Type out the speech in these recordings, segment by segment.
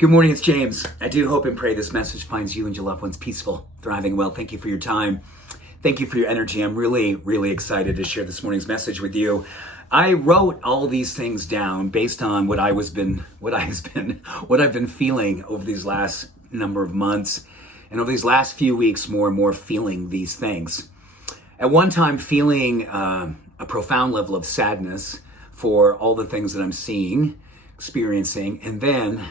Good morning, it's James. I do hope and pray this message finds you and your loved ones peaceful, thriving well. Thank you for your time. Thank you for your energy. I'm really excited to share this morning's message with you. I wrote all these things down based on what I've been feeling over these last number of months, and over these last few weeks, more and more feeling these things. At one time, feeling a profound level of sadness for all the things that I'm seeing, experiencing, and then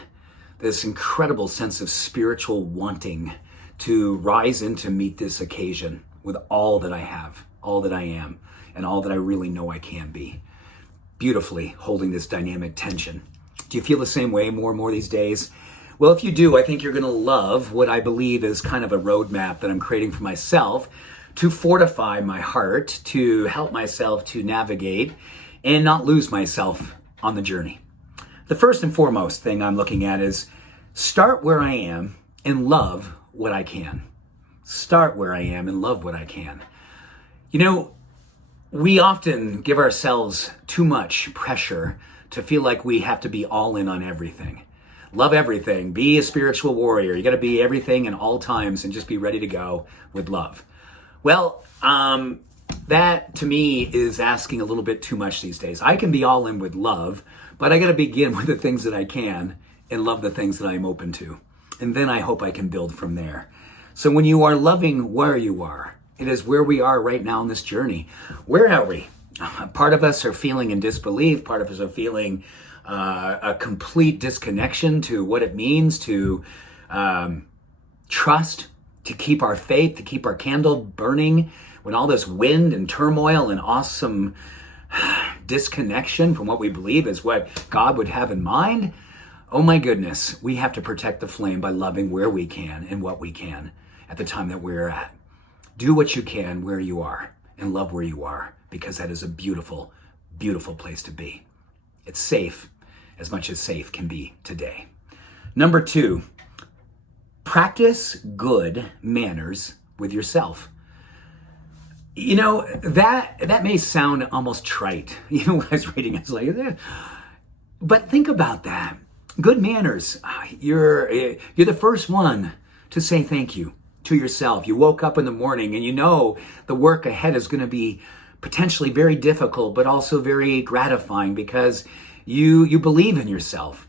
this incredible sense of spiritual wanting to rise in to meet this occasion with all that I have, all that I am, and all that I really know I can be. Beautifully holding this dynamic tension. Do you feel the same way more and more these days? Well, if you do, I think you're going to love what I believe is kind of a roadmap that I'm creating for myself to fortify my heart, to help myself to navigate and not lose myself on the journey. The first and foremost thing I'm looking at is start where I am and love what I can. Start where I am and love what I can. You know, we often give ourselves too much pressure to feel like we have to be all in on everything. Love everything. Be a spiritual warrior. You got to be everything in all times and just be ready to go with love. Well, that to me is asking a little bit too much these days. I can be all in with love, but I got to begin with the things that I can and love the things that I'm open to. And then I hope I can build from there. So when you are loving where you are, it is where we are right now in this journey. Where are we? Part of us are feeling in disbelief. Part of us are feeling a complete disconnection to what it means to trust, to keep our faith, to keep our candle burning when all this wind and turmoil and awesome disconnection from what we believe is what God would have in mind. Oh my goodness, we have to protect the flame by loving where we can and what we can at the time that we're at. Do what you can where you are and love where you are, because that is a beautiful, beautiful place to be. It's safe, as much as safe can be today. Number 2, practice good manners with yourself. You know, that may sound almost trite. You know, when I was reading, I was like, eh. But think about that. Good manners. You're the first one to say thank you to yourself. You woke up in the morning and you know the work ahead is going to be potentially very difficult, but also very gratifying because you believe in yourself.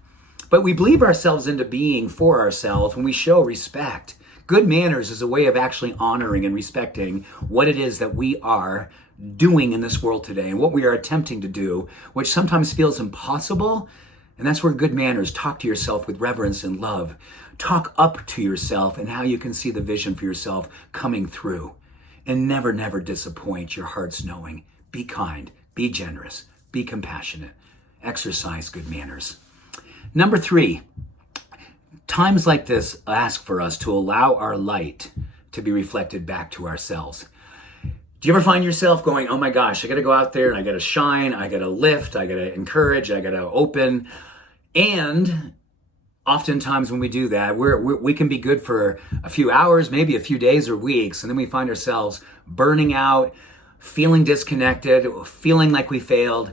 But we believe ourselves into being for ourselves when we show respect. Good manners is a way of actually honoring and respecting what it is that we are doing in this world today and what we are attempting to do, which sometimes feels impossible. And that's where good manners, talk to yourself with reverence and love. Talk up to yourself and how you can see the vision for yourself coming through. And never disappoint your heart's knowing. Be kind, be generous, be compassionate. Exercise good manners. Number 3, times like this ask for us to allow our light to be reflected back to ourselves. Do you ever find yourself going, oh my gosh, I got to go out there and I got to shine, I got to lift, I got to encourage, I got to open. And oftentimes when we do that, we can be good for a few hours, maybe a few days or weeks, and then we find ourselves burning out, feeling disconnected, feeling like we failed.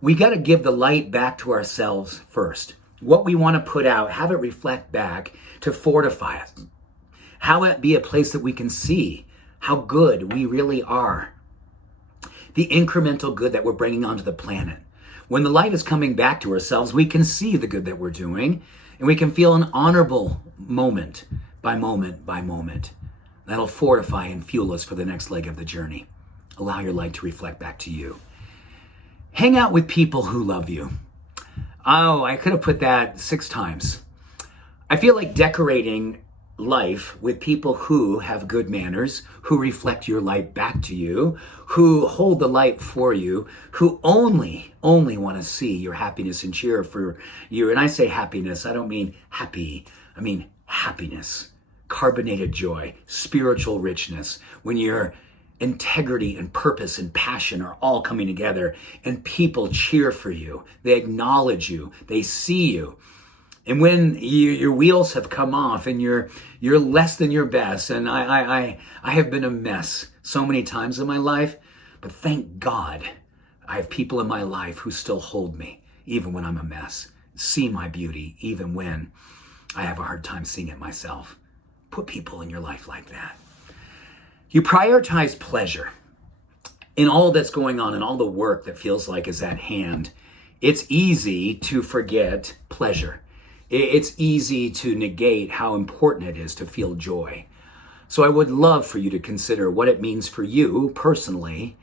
We got to give the light back to ourselves first. What we want to put out, have it reflect back to fortify us. Have it be a place that we can see how good we really are. The incremental good that we're bringing onto the planet. When the light is coming back to ourselves, we can see the good that we're doing, and we can feel an honorable moment by moment by moment. That'll fortify and fuel us for the next leg of the journey. Allow your light to reflect back to you. Hang out with people who love you. Oh, I could have put that 6 times. I feel like decorating life with people who have good manners, who reflect your light back to you, who hold the light for you, who only want to see your happiness and cheer for you. And I say happiness, I don't mean happy, I mean happiness, carbonated joy, spiritual richness, when your integrity and purpose and passion are all coming together and people cheer for you, they acknowledge you, they see you. And when your wheels have come off and you're less than your best, and I have been a mess so many times in my life, but thank God I have people in my life who still hold me, even when I'm a mess, see my beauty, even when I have a hard time seeing it myself. Put people in your life like that. You prioritize pleasure in all that's going on and all the work that feels like is at hand. It's easy to forget pleasure. It's easy to negate how important it is to feel joy. So I would love for you to consider what it means for you personally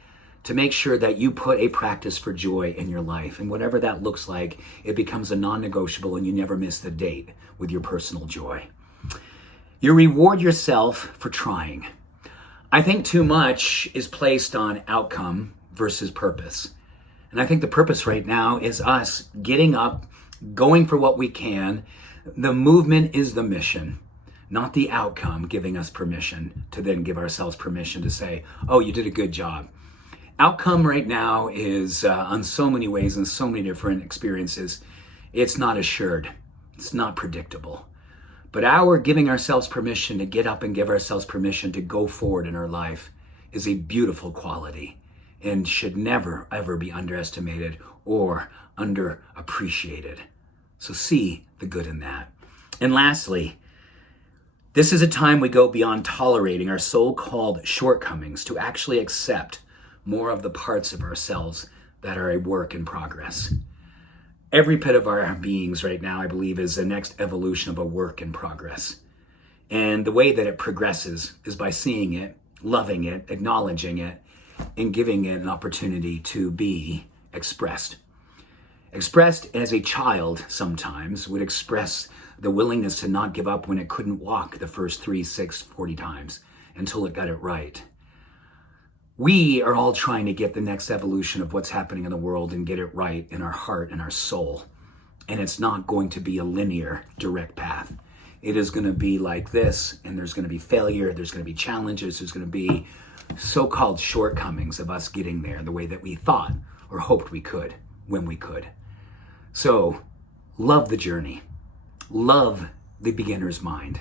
to make sure that you put a practice for joy in your life. And whatever that looks like, it becomes a non-negotiable and you never miss the date with your personal joy. You reward yourself for trying. I think too much is placed on outcome versus purpose. And I think the purpose right now is us getting up, going for what we can. The movement is the mission, not the outcome giving us permission to then give ourselves permission to say, oh, you did a good job. Outcome right now is on so many ways and so many different experiences, it's not assured. It's not predictable. But our giving ourselves permission to get up and give ourselves permission to go forward in our life is a beautiful quality and should never, ever be underestimated or underappreciated. So see the good in that. And lastly, this is a time we go beyond tolerating our so-called shortcomings to actually accept more of the parts of ourselves that are a work in progress. Every bit of our beings right now, I believe, is the next evolution of a work in progress. And the way that it progresses is by seeing it, loving it, acknowledging it, and giving it an opportunity to be expressed. Expressed as a child sometimes would express the willingness to not give up when it couldn't walk the first 3, 6, 40 times until it got it right. We are all trying to get the next evolution of what's happening in the world and get it right in our heart and our soul. And it's not going to be a linear, direct path. It is going to be like this, and there's going to be failure, there's going to be challenges, there's going to be so-called shortcomings of us getting there the way that we thought or hoped we could when we could. So, love the journey. Love the beginner's mind.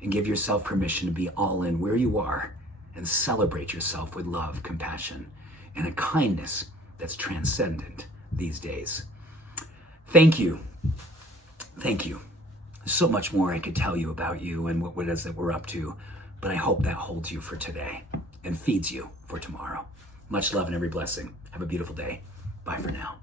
And give yourself permission to be all in where you are and celebrate yourself with love, compassion, and a kindness that's transcendent these days. Thank you. Thank you. There's so much more I could tell you about you and what it is that we're up to, but I hope that holds you for today and feeds you for tomorrow. Much love and every blessing. Have a beautiful day. Bye for now.